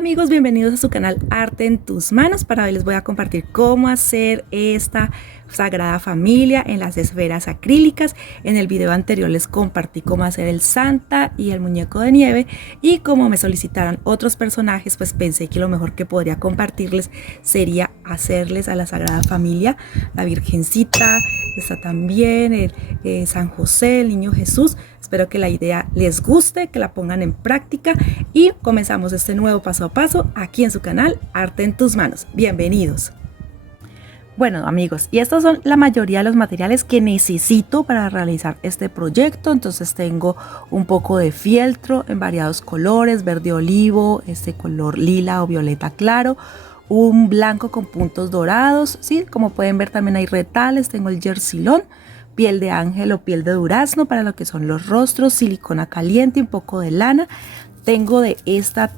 Amigos, bienvenidos a su canal Arte en tus manos. Para hoy les voy a compartir cómo hacer esta Sagrada Familia en las esferas acrílicas. En el video anterior les compartí cómo hacer el Santa y el muñeco de nieve, y como me solicitaron otros personajes, pues pensé que lo mejor que podría compartirles sería hacerles a la Sagrada Familia, la Virgencita, está también el San José, el Niño Jesús. Espero que la idea les guste, que la pongan en práctica y comenzamos este nuevo paso a paso aquí en su canal Arte en tus manos. Bienvenidos. Bueno amigos, y estos son la mayoría de los materiales que necesito para realizar este proyecto. Entonces tengo un poco de fieltro en variados colores, verde olivo, este color lila o violeta claro, un blanco con puntos dorados, ¿sí? Como pueden ver también hay retales, tengo el yersilón, piel de ángel o piel de durazno para lo que son los rostros, silicona caliente, un poco de lana. Tengo de esta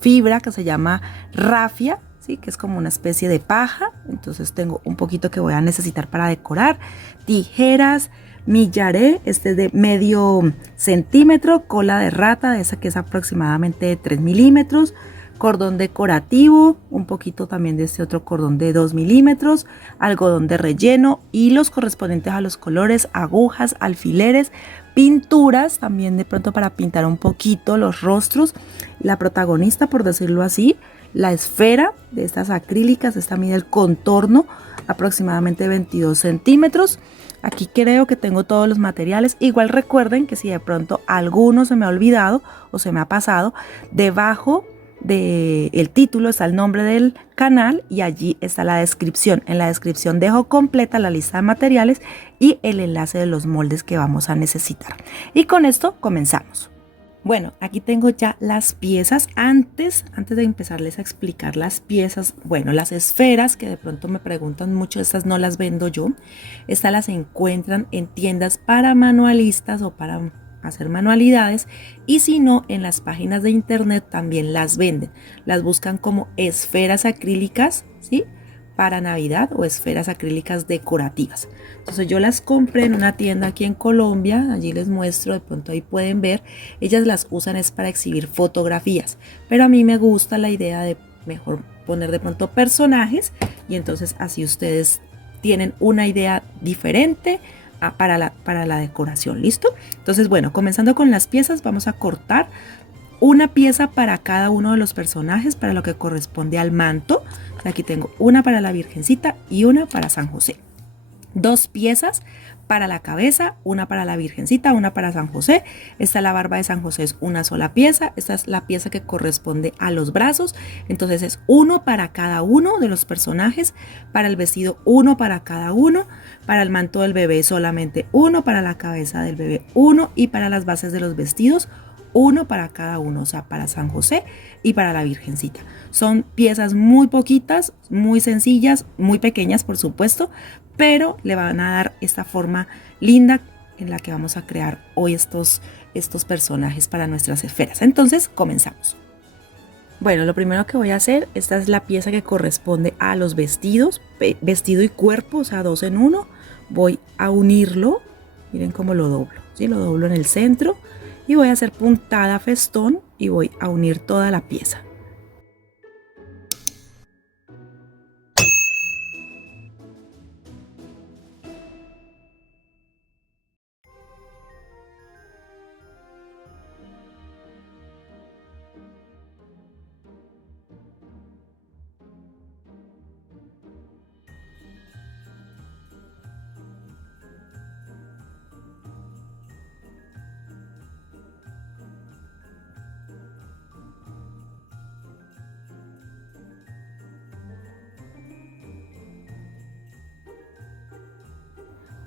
fibra que se llama rafia, ¿sí? Que es como una especie de paja. Entonces tengo un poquito que voy a necesitar para decorar. Tijeras, millaré, este es de medio centímetro, cola de rata, de esa que es aproximadamente de 3 milímetros. Cordón decorativo, un poquito también de este otro cordón de 2 milímetros, algodón de relleno, hilos correspondientes a los colores, agujas, alfileres, pinturas también de pronto para pintar un poquito los rostros. La protagonista, por decirlo así, la esfera de estas acrílicas, esta mide el contorno aproximadamente 22 centímetros. Aquí creo que tengo todos los materiales. Igual recuerden que si de pronto alguno se me ha olvidado o se me ha pasado, debajo del título está el nombre del canal y allí está la descripción. En la descripción dejo completa la lista de materiales y el enlace de los moldes que vamos a necesitar. Y con esto comenzamos. Bueno, aquí tengo ya las piezas. Antes de empezarles a explicar las piezas, bueno, las esferas que de pronto me preguntan mucho, estas no las vendo yo. Estas las encuentran en tiendas para manualistas o para hacer manualidades, y si no, en las páginas de internet también las venden. Las buscan como esferas acrílicas, ¿sí? Para Navidad, o esferas acrílicas decorativas. Entonces yo las compré en una tienda aquí en Colombia, allí les muestro, de pronto ahí pueden ver. Ellas las usan es para exhibir fotografías, pero a mí me gusta la idea de mejor poner de pronto personajes, y entonces así ustedes tienen una idea diferente para la decoración. ¿Listo? Entonces, bueno, comenzando con las piezas, vamos a cortar una pieza para cada uno de los personajes para lo que corresponde al manto. Aquí tengo una para la Virgencita y una para San José. Dos piezas para la cabeza, una para la Virgencita, una para San José. Esta es la barba de San José, es una sola pieza. Esta es la pieza que corresponde a los brazos, entonces es uno para cada uno de los personajes. Para el vestido, uno para cada uno. Para el manto del bebé solamente uno, para la cabeza del bebé uno, y para las bases de los vestidos uno para cada uno, o sea, para San José y para la Virgencita. Son piezas muy poquitas, muy sencillas, muy pequeñas por supuesto, pero le van a dar esta forma linda en la que vamos a crear hoy estos personajes para nuestras esferas. Entonces comenzamos. Bueno, lo primero que voy a hacer, esta es la pieza que corresponde a los vestidos, vestido y cuerpo, o sea, dos en uno. Voy a unirlo, miren cómo lo doblo, ¿sí? Lo doblo en el centro y voy a hacer puntada festón y voy a unir toda la pieza.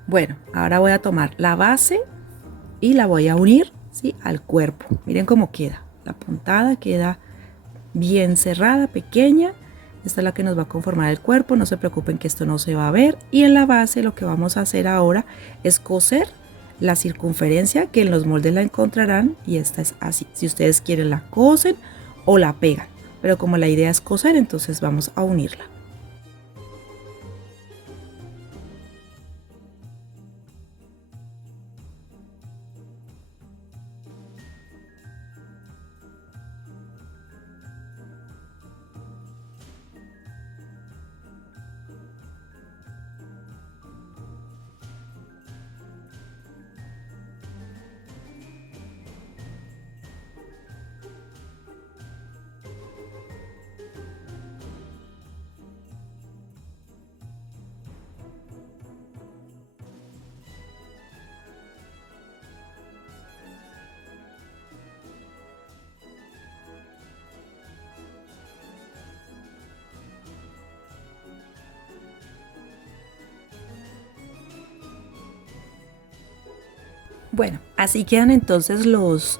Bueno, ahora voy a tomar la base y la voy a unir, ¿sí? Al cuerpo. Miren cómo queda. La puntada queda bien cerrada, pequeña. Esta es la que nos va a conformar el cuerpo. No se preocupen que esto no se va a ver. Y en la base lo que vamos a hacer ahora es coser la circunferencia, que en los moldes la encontrarán, y esta es así. Si ustedes quieren la cosen o la pegan, pero como la idea es coser, entonces vamos a unirla. Bueno, así quedan entonces los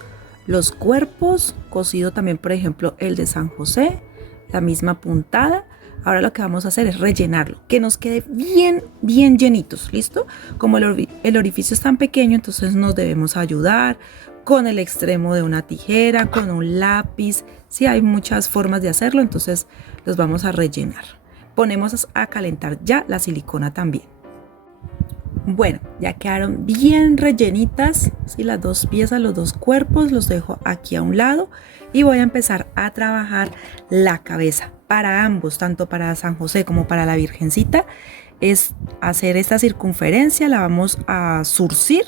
cuerpos, cosido también por ejemplo el de San José, la misma puntada. Ahora lo que vamos a hacer es rellenarlo, que nos quede bien, bien llenitos, ¿listo? Como el orificio es tan pequeño, entonces nos debemos ayudar con el extremo de una tijera, con un lápiz. Sí, hay muchas formas de hacerlo, entonces los vamos a rellenar. Ponemos a calentar ya la silicona también. Bueno, ya quedaron bien rellenitas, ¿sí? Las dos piezas, los dos cuerpos, los dejo aquí a un lado y voy a empezar a trabajar la cabeza para ambos, tanto para San José como para la Virgencita. Es hacer esta circunferencia, la vamos a zurcir,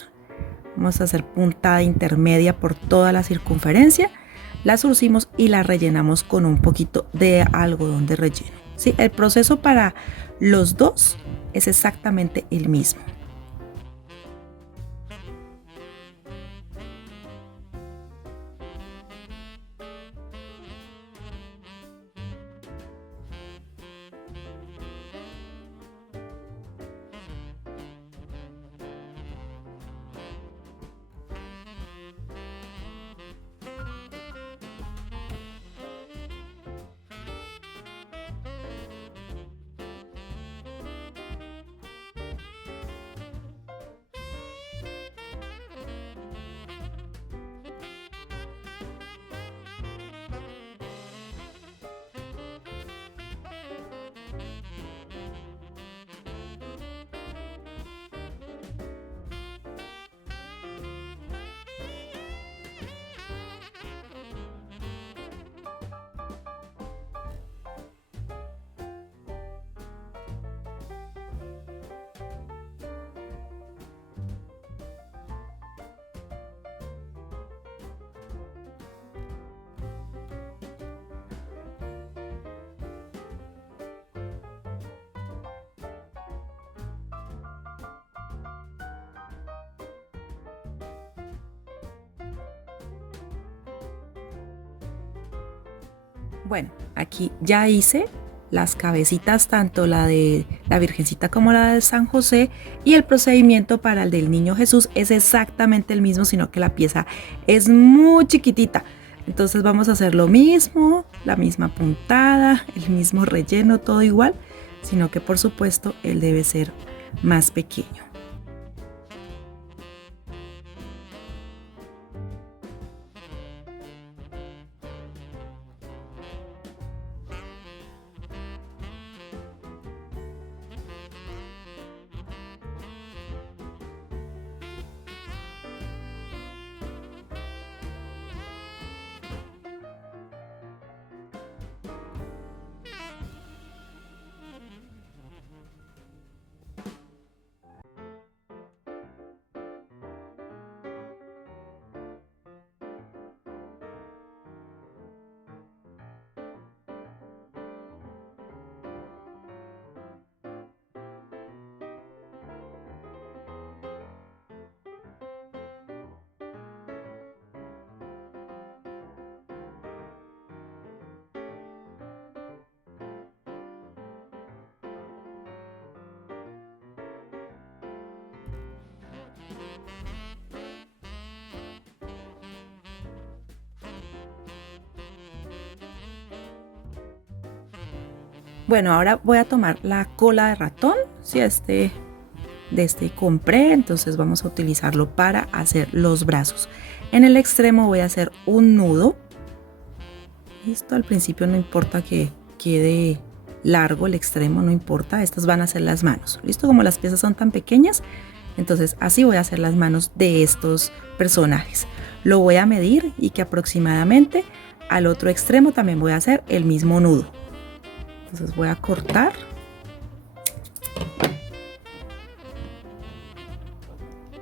vamos a hacer puntada intermedia por toda la circunferencia, la zurcimos y la rellenamos con un poquito de algodón de relleno. ¿Sí? El proceso para los dos es exactamente el mismo. Bueno, aquí ya hice las cabecitas, tanto la de la Virgencita como la de San José, y el procedimiento para el del Niño Jesús es exactamente el mismo, sino que la pieza es muy chiquitita. Entonces vamos a hacer lo mismo, la misma puntada, el mismo relleno, todo igual, sino que por supuesto él debe ser más pequeño. Bueno, ahora voy a tomar la cola de ratón, si de este compré, entonces vamos a utilizarlo para hacer los brazos. En el extremo voy a hacer un nudo. Esto al principio no importa que quede largo el extremo, no importa, estas van a ser las manos. ¿Listo? Como las piezas son tan pequeñas, entonces así voy a hacer las manos de estos personajes. Lo voy a medir y que aproximadamente al otro extremo también voy a hacer el mismo nudo. Entonces voy a cortar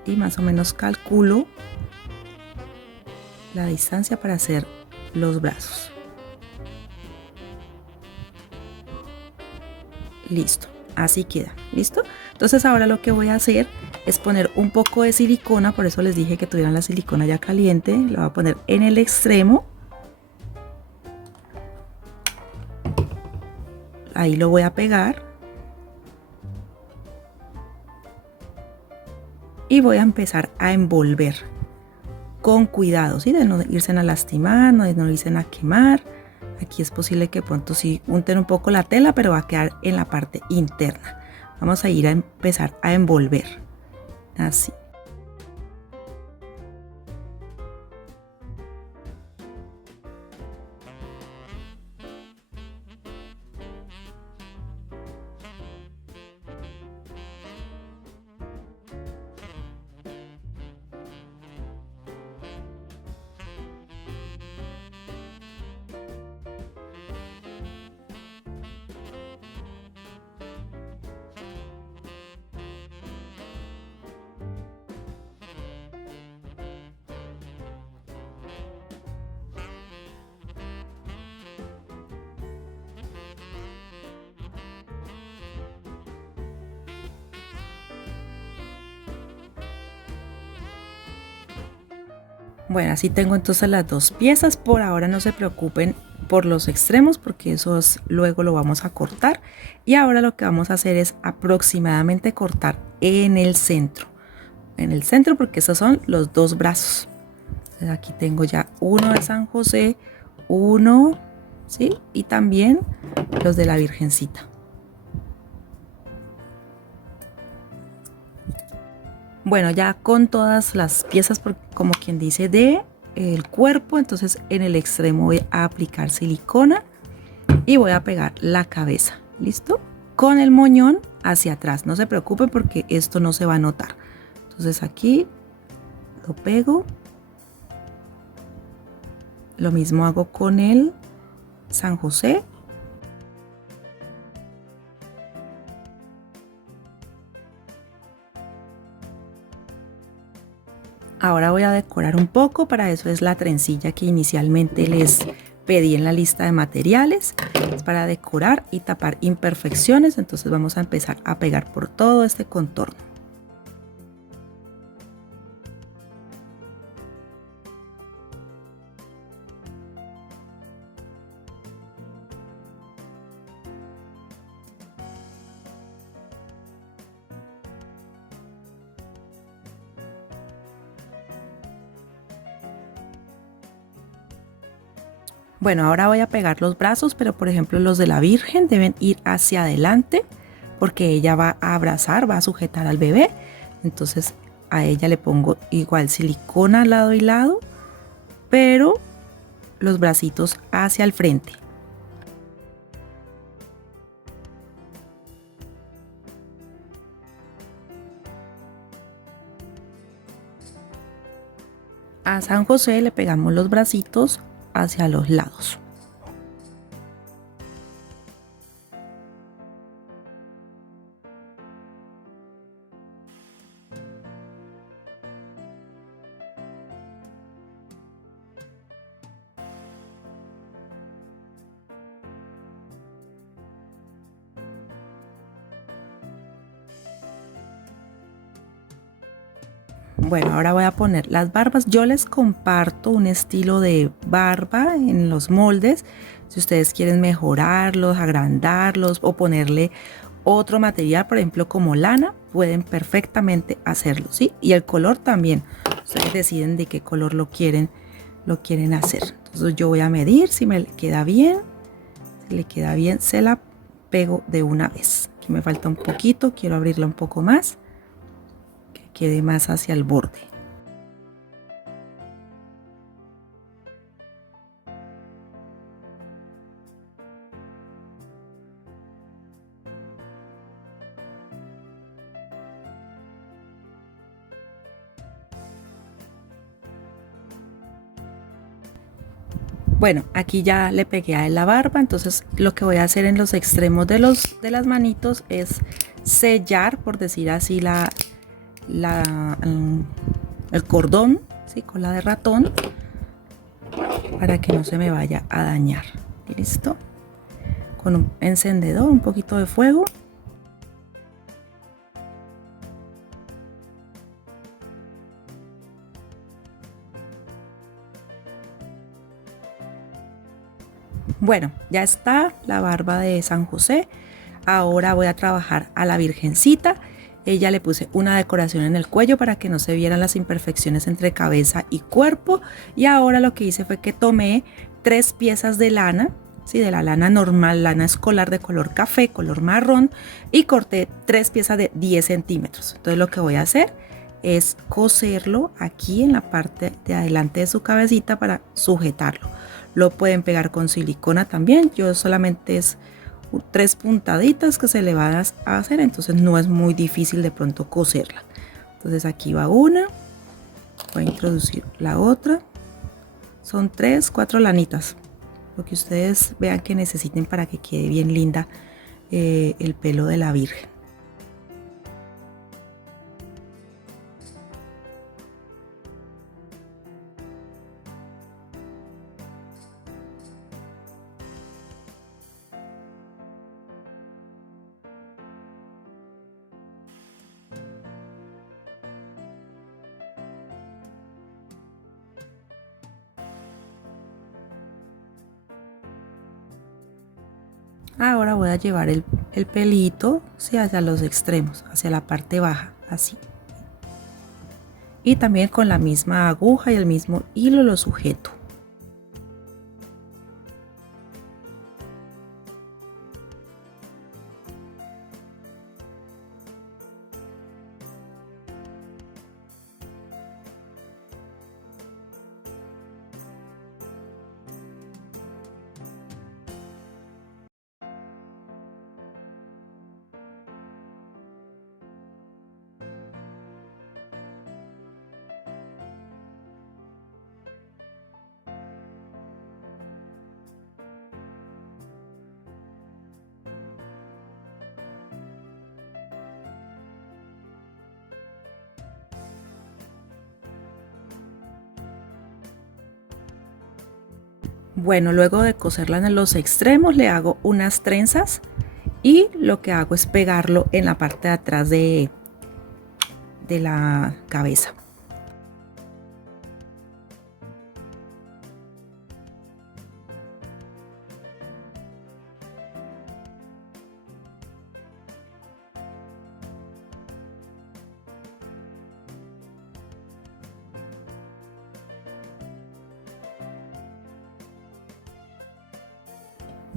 y más o menos calculo la distancia para hacer los brazos. Listo, así queda, ¿listo? Entonces ahora lo que voy a hacer es poner un poco de silicona, por eso les dije que tuvieran la silicona ya caliente. Lo voy a poner en el extremo. Ahí lo voy a pegar. y voy a empezar a envolver con cuidado, ¿sí? De no irse a lastimar, no, de no irse a quemar. Aquí es posible que pronto sí unten un poco la tela, pero va a quedar en la parte interna. Vamos a ir a empezar a envolver, así. Bueno, así tengo entonces las dos piezas. Por ahora no se preocupen por los extremos porque esos luego lo vamos a cortar. Y ahora lo que vamos a hacer es aproximadamente cortar en el centro. En el centro porque esos son los dos brazos. Entonces aquí tengo ya uno de San José, uno, ¿sí? Y también los de la Virgencita. Bueno, ya con todas las piezas, como quien dice, de el cuerpo, entonces en el extremo voy a aplicar silicona y voy a pegar la cabeza, ¿listo? Con el moñón hacia atrás, no se preocupen porque esto no se va a notar. Entonces aquí lo pego. Lo mismo hago con el San José. Ahora voy a decorar un poco, para eso es la trencilla que inicialmente les pedí en la lista de materiales. Es para decorar y tapar imperfecciones, entonces vamos a empezar a pegar por todo este contorno. Bueno, ahora voy a pegar los brazos, pero por ejemplo los de la Virgen deben ir hacia adelante porque ella va a abrazar, va a sujetar al bebé. Entonces a ella le pongo igual silicona al lado y lado, pero los bracitos hacia el frente. A San José le pegamos los bracitos hacia los lados. Bueno, ahora voy a poner las barbas. Yo les comparto un estilo de barba en los moldes. Si ustedes quieren mejorarlos, agrandarlos o ponerle otro material, por ejemplo como lana, pueden perfectamente hacerlo, ¿sí? Y el color también. Ustedes deciden de qué color lo quieren hacer. Entonces yo voy a medir si me queda bien. Si le queda bien, se la pego de una vez. Aquí me falta un poquito, quiero abrirla un poco más, quede más hacia el borde. Bueno, aquí ya le pegué a la barba, entonces lo que voy a hacer en los extremos de las manitos es sellar, por decir así, el cordón, ¿sí? Cola de ratón, para que no se me vaya a dañar. ¿Listo? Con un encendedor, un poquito de fuego. Bueno, ya está la barba de San José. Ahora voy a trabajar a la Virgencita. Ella le puse una decoración en el cuello para que no se vieran las imperfecciones entre cabeza y cuerpo. Y ahora lo que hice fue que tomé 3 piezas de lana, ¿sí? De la lana normal, lana escolar de color café, color marrón, y corté 3 piezas de 10 centímetros. Entonces lo que voy a hacer es coserlo aquí en la parte de adelante de su cabecita para sujetarlo. Lo pueden pegar con silicona también. Yo solamente es 3 puntaditas que se le van a hacer, entonces no es muy difícil de pronto coserla. Entonces aquí va una, voy a introducir la otra. Son 3, 4 lanitas, lo que ustedes vean que necesiten para que quede bien linda el pelo de la Virgen. Ahora voy a llevar el pelito, ¿sí? Hacia los extremos, hacia la parte baja, así. Y también con la misma aguja y el mismo hilo lo sujeto. Bueno, luego de coserla en los extremos le hago unas trenzas y lo que hago es pegarlo en la parte de atrás de la cabeza.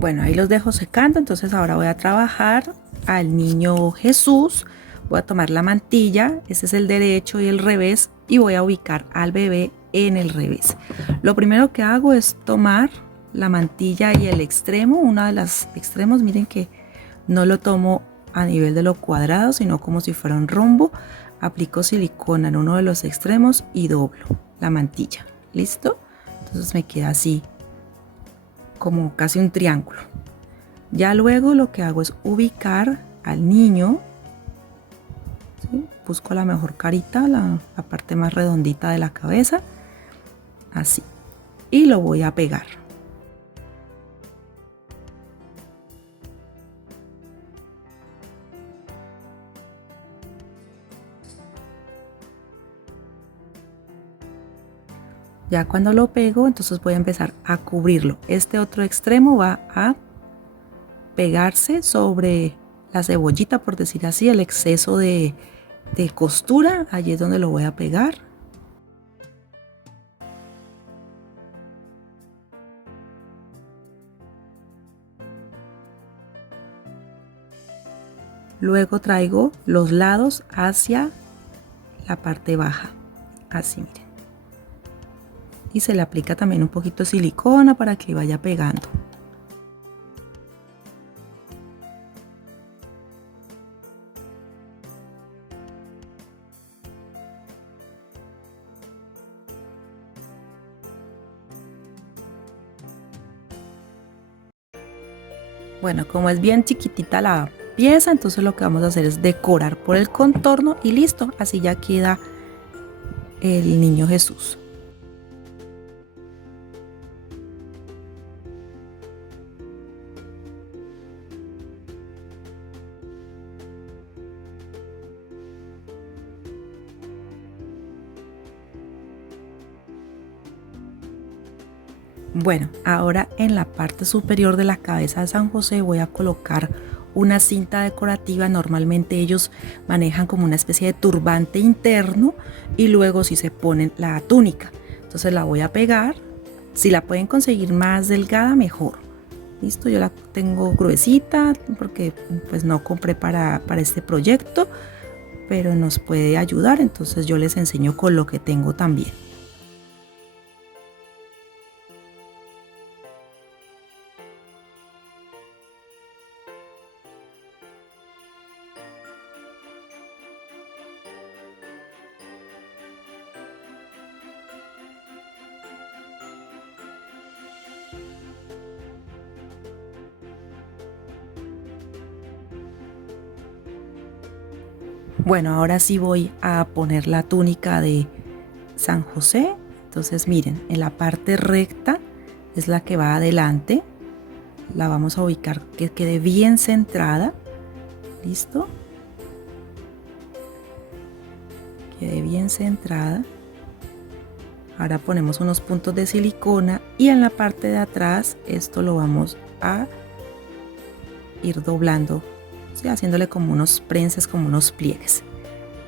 Bueno, ahí los dejo secando, entonces ahora voy a trabajar al niño Jesús. Voy a tomar la mantilla, este es el derecho y el revés, y voy a ubicar al bebé en el revés. Lo primero que hago es tomar la mantilla y el extremo, uno de los extremos, miren que no lo tomo a nivel de lo cuadrado, sino como si fuera un rombo. Aplico silicona en uno de los extremos y doblo la mantilla. ¿Listo? Entonces me queda así, como casi un triángulo. Ya luego lo que hago es ubicar al niño, ¿sí? Busco la mejor carita, la parte más redondita de la cabeza, así, y lo voy a pegar. Ya cuando lo pego, entonces voy a empezar a cubrirlo. Este otro extremo va a pegarse sobre la cebollita, por decir así, el exceso de costura. Allí es donde lo voy a pegar. Luego traigo los lados hacia la parte baja, así miren. Y se le aplica también un poquito de silicona para que vaya pegando. Bueno, como es bien chiquitita la pieza, entonces lo que vamos a hacer es decorar por el contorno y listo, así ya queda el niño Jesús. Bueno, ahora en la parte superior de la cabeza de San José voy a colocar una cinta decorativa. Normalmente ellos manejan como una especie de turbante interno y luego sí se ponen la túnica. Entonces la voy a pegar. Si la pueden conseguir más delgada, mejor. Listo, yo la tengo gruesita porque pues no compré para este proyecto, pero nos puede ayudar. Entonces yo les enseño con lo que tengo también. Bueno, ahora sí voy a poner la túnica de San José. Entonces miren, en la parte recta es la que va adelante. La vamos a ubicar que quede bien centrada. ¿Listo? Quede bien centrada. Ahora ponemos unos puntos de silicona y en la parte de atrás esto lo vamos a ir doblando, ¿sí? Haciéndole como unos prenses, como unos pliegues.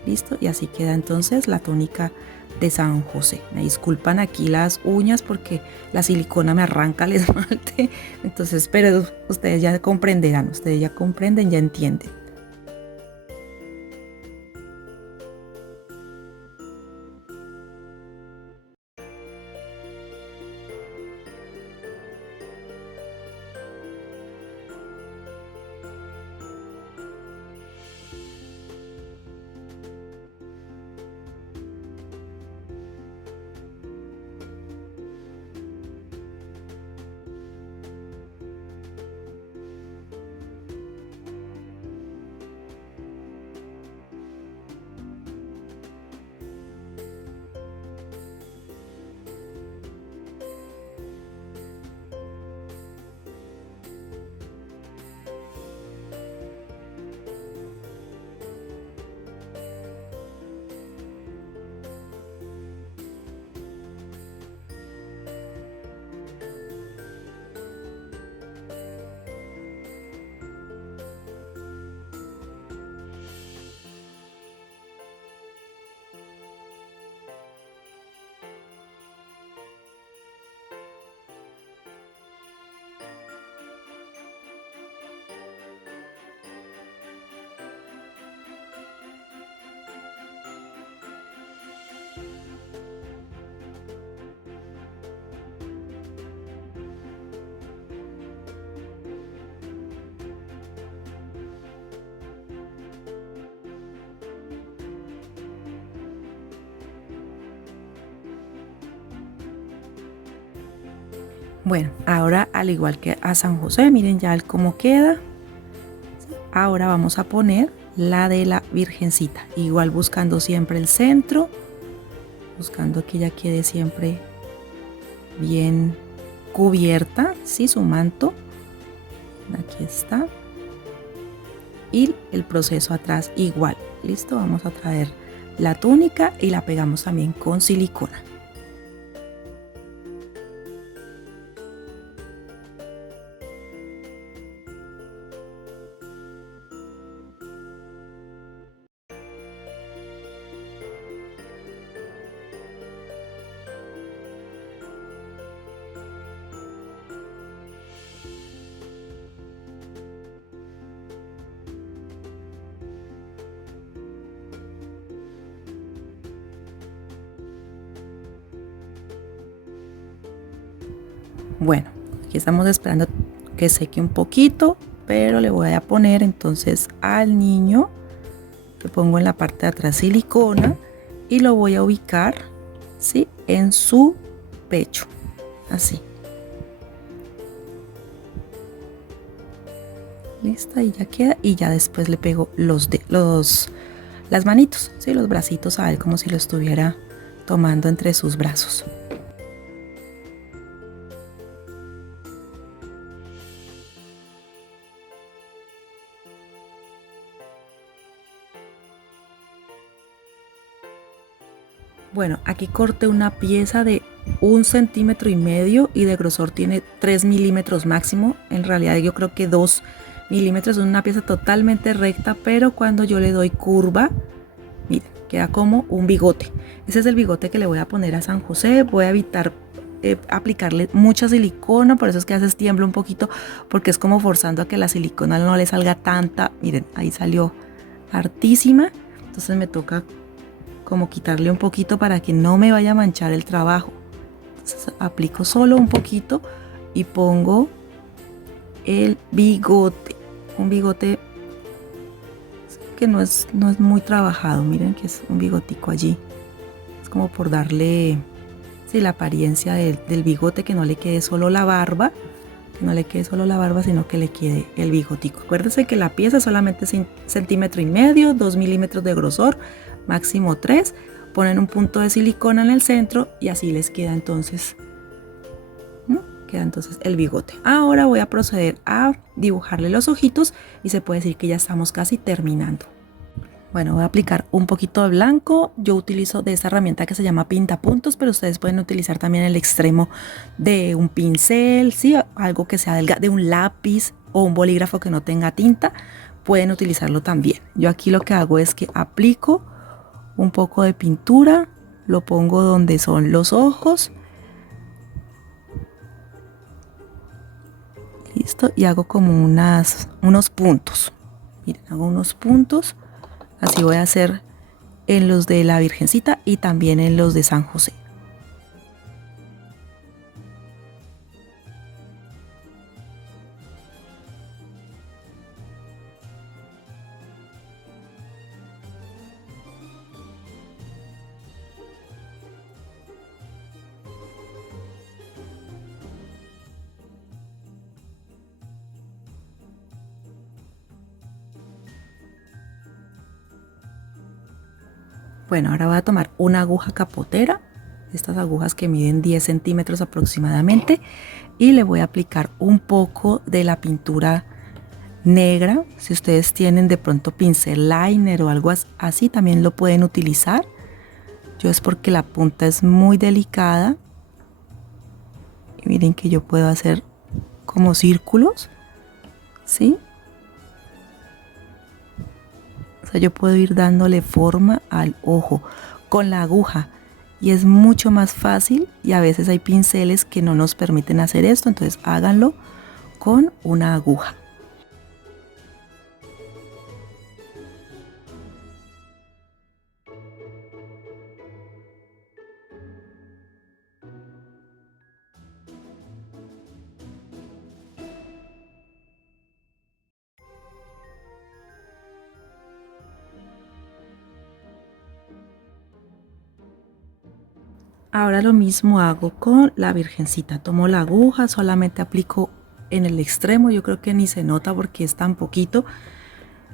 Listo, y así queda entonces la túnica de San José. Me disculpan aquí las uñas porque la silicona me arranca el esmalte, entonces, pero ustedes ya comprenderán, ustedes ya comprenden, ya entienden. Bueno, ahora al igual que a San José, miren ya el cómo queda. Ahora vamos a poner la de la Virgencita, igual buscando siempre el centro, buscando que ella quede siempre bien cubierta, ¿sí? Su manto, aquí está, y el proceso atrás igual. Listo, vamos a traer la túnica y la pegamos también con silicona. Bueno, aquí estamos esperando que seque un poquito, pero le voy a poner entonces al niño, que pongo en la parte de atrás silicona y lo voy a ubicar, ¿sí? En su pecho, así. Listo, y ya queda, y ya después le pego las manitos, ¿sí? Los bracitos a él como si lo estuviera tomando entre sus brazos. Bueno, aquí corté una pieza de 1,5 centímetros y de grosor tiene 3 milímetros máximo. En realidad yo creo que 2 milímetros. Es una pieza totalmente recta, pero cuando yo le doy curva, miren, queda como un bigote. Ese es el bigote que le voy a poner a San José. Voy a evitar aplicarle mucha silicona, por eso es que a veces tiembla un poquito, porque es como forzando a que la silicona no le salga tanta. Miren, ahí salió hartísima, entonces me toca como quitarle un poquito para que no me vaya a manchar el trabajo. Entonces aplico solo un poquito y pongo el bigote, un bigote que no es muy trabajado. Miren que es un bigotico allí, es como por darle la apariencia del bigote, que no le quede solo la barba, sino que le quede el bigotico. Acuérdense que la pieza es solamente 1,5 centímetros, 2 milímetros de grosor, máximo 3. Ponen un punto de silicona en el centro y así les queda entonces, queda entonces el bigote. Ahora voy a proceder a dibujarle los ojitos y se puede decir que ya estamos casi terminando. Bueno, voy a aplicar un poquito de blanco. Yo utilizo de esta herramienta que se llama pintapuntos, pero ustedes pueden utilizar también el extremo de un pincel, ¿sí? Algo que sea delgado, de un lápiz o un bolígrafo que no tenga tinta, pueden utilizarlo también. Yo aquí lo que hago es que aplico un poco de pintura, lo pongo donde son los ojos. Listo, y hago como unos puntos. Miren, hago unos puntos. Así voy a hacer en los de la Virgencita y también en los de San José. Bueno, ahora voy a tomar una aguja capotera, estas agujas que miden 10 centímetros aproximadamente, y le voy a aplicar un poco de la pintura negra. Si ustedes tienen de pronto pincel liner o algo así, también lo pueden utilizar. Yo es porque la punta es muy delicada. Y miren que yo puedo hacer como círculos, ¿sí? O sea, yo puedo ir dándole forma al ojo con la aguja y es mucho más fácil, y a veces hay pinceles que no nos permiten hacer esto, entonces háganlo con una aguja. Ahora lo mismo hago con la Virgencita. Tomo la aguja, solamente aplico en el extremo, yo creo que ni se nota porque es tan poquito.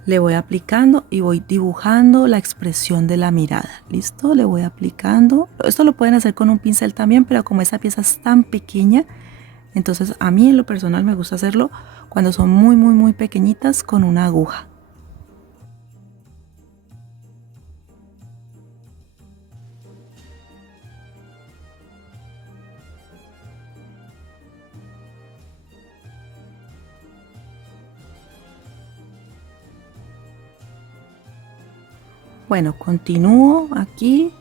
Le voy aplicando y voy dibujando la expresión de la mirada. ¿Listo? Le voy aplicando. Esto lo pueden hacer con un pincel también, pero como esa pieza es tan pequeña, entonces a mí en lo personal me gusta hacerlo cuando son muy pequeñitas con una aguja. Bueno, continúo aquí.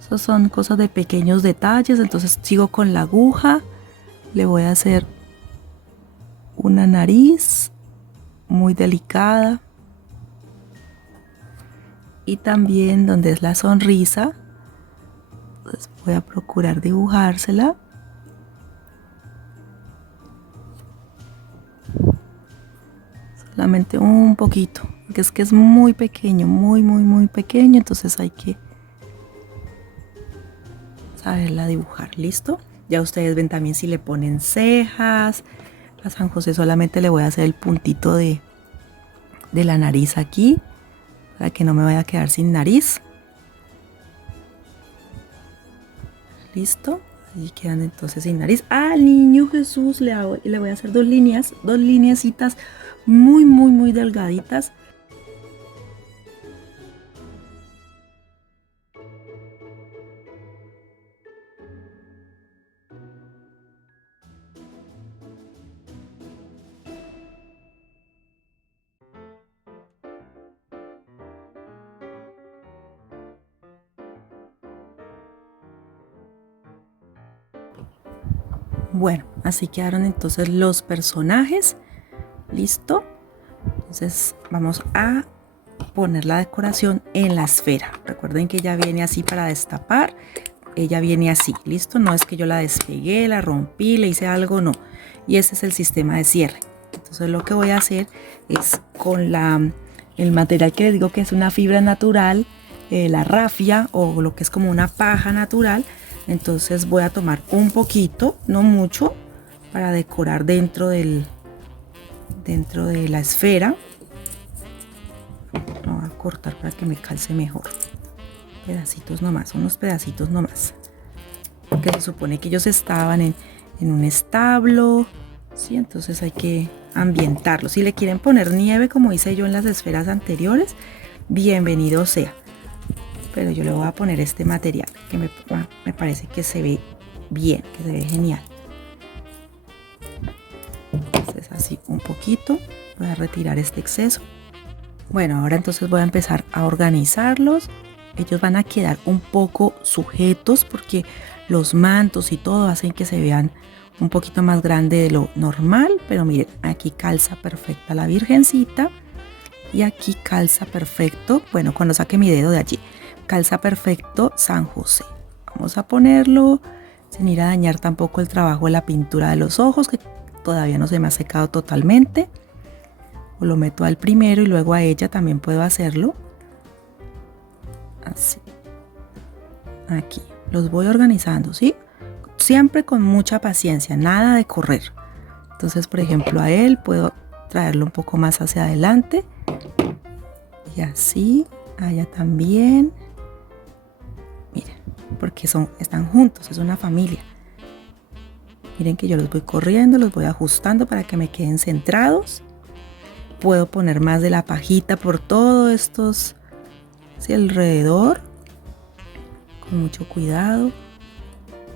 Esas son cosas de pequeños detalles, entonces sigo con la aguja. Le voy a hacer una nariz muy delicada. Y también donde es la sonrisa, entonces voy a procurar dibujársela. Solamente un poquito, porque es que es muy pequeño, muy pequeño, entonces hay que saberla dibujar. ¿Listo? Ya ustedes ven también si le ponen cejas. A San José solamente le voy a hacer el puntito de la nariz aquí, para que no me vaya a quedar sin nariz. ¿Listo? Allí quedan entonces sin nariz. Al niño Jesús le voy a hacer dos lineecitas muy delgaditas. Bueno, así quedaron entonces los personajes. Listo. Entonces vamos a poner la decoración en la esfera. Recuerden que ella viene así para destapar. Ella viene así, listo. No es que yo la despegué, la rompí, le hice algo, no. Y ese es el sistema de cierre. Entonces lo que voy a hacer es con el material que les digo que es una fibra natural, la rafia o lo que es como una paja natural. Entonces voy a tomar un poquito, no mucho, para decorar dentro de la esfera. Lo voy a cortar para que me calce mejor. Pedacitos nomás, unos pedacitos nomás. Porque se supone que ellos estaban en un establo, ¿sí? Entonces hay que ambientarlos. Si le quieren poner nieve como hice yo en las esferas anteriores, bienvenido sea. Pero yo le voy a poner este material que me parece que se ve bien, que se ve genial. Entonces así un poquito, voy a retirar este exceso. Bueno, ahora entonces voy a empezar a organizarlos. Ellos van a quedar un poco sujetos porque los mantos y todo hacen que se vean un poquito más grande de lo normal. Pero miren, aquí calza perfecta la Virgencita y aquí calza perfecto, bueno, cuando saque mi dedo de allí, calza perfecto San José. Vamos a ponerlo sin ir a dañar tampoco el trabajo de la pintura de los ojos, que todavía no se me ha secado totalmente. O lo meto al primero y luego a ella también puedo hacerlo. Así. Aquí. Los voy organizando, ¿sí? Siempre con mucha paciencia, nada de correr. Entonces, por ejemplo, a él puedo traerlo un poco más hacia adelante. Y así, a ella también. Miren, porque están juntos, es una familia. Miren que yo los voy corriendo, los voy ajustando para que me queden centrados. Puedo poner más de la pajita por todos estos, ¿sí? Alrededor, con mucho cuidado.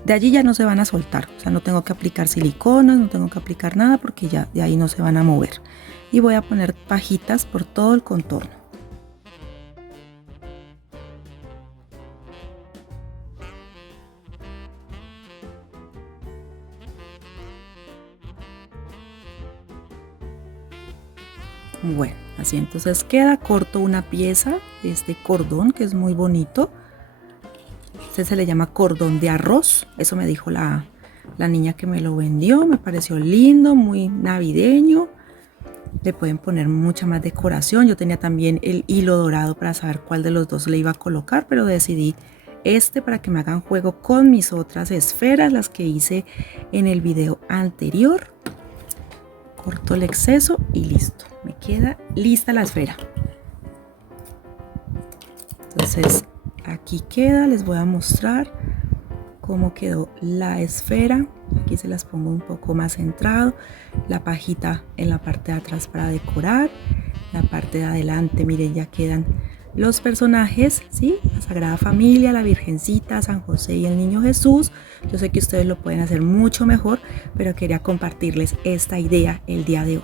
De allí ya no se van a soltar, o sea, no tengo que aplicar siliconas, no tengo que aplicar nada porque ya de ahí no se van a mover. Y voy a poner pajitas por todo el contorno. Bueno, así entonces queda. Corto una pieza de este cordón que es muy bonito. Este se le llama cordón de arroz. Eso me dijo la niña que me lo vendió. Me pareció lindo, muy navideño. Le pueden poner mucha más decoración. Yo tenía también el hilo dorado para saber cuál de los dos le iba a colocar, pero decidí este para que me hagan juego con mis otras esferas, las que hice en el video anterior. Corto el exceso y listo. Me queda lista la esfera. Entonces aquí queda. Les voy a mostrar cómo quedó la esfera. Aquí se las pongo un poco más centrado. La pajita en la parte de atrás para decorar. La parte de adelante, miren, ya quedan los personajes, ¿sí? La Sagrada Familia, la Virgencita, San José y el Niño Jesús. Yo sé que ustedes lo pueden hacer mucho mejor, pero quería compartirles esta idea el día de hoy.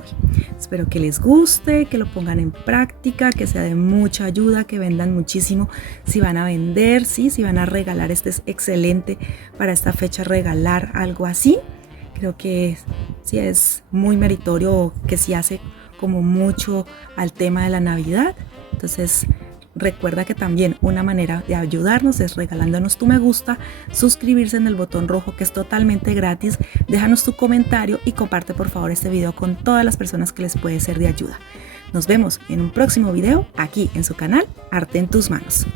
Espero que les guste, que lo pongan en práctica, que sea de mucha ayuda, que vendan muchísimo si van a vender, ¿sí? Si van a regalar, este es excelente para esta fecha, regalar algo así. Creo que sí es muy meritorio, que sí hace como mucho al tema de la Navidad. Entonces, recuerda que también una manera de ayudarnos es regalándonos tu me gusta, suscribirse en el botón rojo que es totalmente gratis, déjanos tu comentario y comparte por favor este video con todas las personas que les puede ser de ayuda. Nos vemos en un próximo video aquí en su canal Arte en tus Manos.